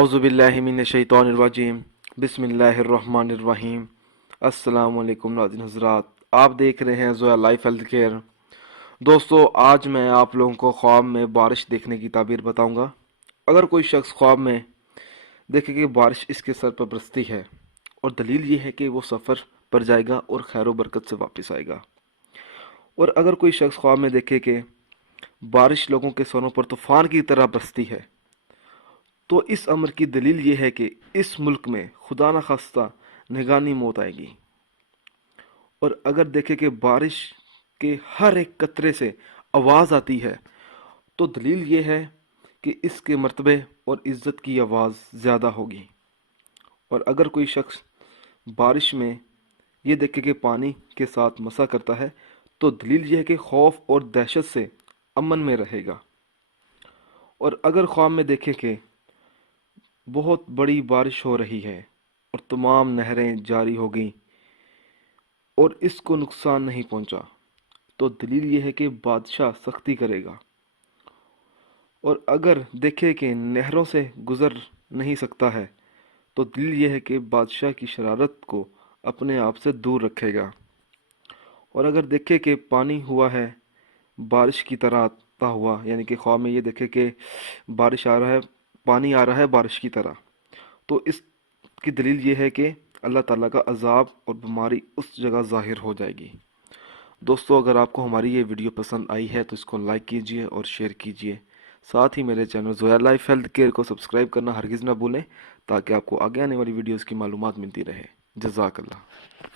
اعوذ باللہ من الشیطان الرجیم بسم اللہ الرحمن الرحیم۔ السلام علیکم ناظرین حضرات، آپ دیکھ رہے ہیں زویا لائف ہیلتھ کیئر۔ دوستو، آج میں آپ لوگوں کو خواب میں بارش دیکھنے کی تعبیر بتاؤں گا۔ اگر کوئی شخص خواب میں دیکھے کہ بارش اس کے سر پر برستی ہے اور دلیل یہ ہے کہ وہ سفر پر جائے گا اور خیر و برکت سے واپس آئے گا، اور اگر کوئی شخص خواب میں دیکھے کہ بارش لوگوں کے سروں پر طوفان کی طرح برستی ہے تو اس امر کی دلیل یہ ہے کہ اس ملک میں خدا نخواستہ نگانی موت آئے گی۔ اور اگر دیکھے کہ بارش کے ہر ایک قطرے سے آواز آتی ہے تو دلیل یہ ہے کہ اس کے مرتبے اور عزت کی آواز زیادہ ہوگی۔ اور اگر کوئی شخص بارش میں یہ دیکھے کہ پانی کے ساتھ مسا کرتا ہے تو دلیل یہ ہے کہ خوف اور دہشت سے امن میں رہے گا۔ اور اگر خواب میں دیکھے کہ بہت بڑی بارش ہو رہی ہے اور تمام نہریں جاری ہو گئیں اور اس کو نقصان نہیں پہنچا تو دلیل یہ ہے کہ بادشاہ سختی کرے گا۔ اور اگر دیکھے کہ نہروں سے گزر نہیں سکتا ہے تو دلیل یہ ہے کہ بادشاہ کی شرارت کو اپنے آپ سے دور رکھے گا۔ اور اگر دیکھے کہ پانی ہوا ہے بارش کی طرح آتا ہوا، یعنی کہ خواب میں یہ دیکھے کہ بارش آ رہا ہے، پانی آ رہا ہے بارش کی طرح، تو اس کی دلیل یہ ہے کہ اللہ تعالیٰ کا عذاب اور بیماری اس جگہ ظاہر ہو جائے گی۔ دوستو، اگر آپ کو ہماری یہ ویڈیو پسند آئی ہے تو اس کو لائک کیجئے اور شیئر کیجئے، ساتھ ہی میرے channel Zoya life health care کو سبسکرائب کرنا ہرگز نہ بھولیں تاکہ آپ کو آگے آنے والی ویڈیوز کی معلومات ملتی رہے۔ جزاک اللہ۔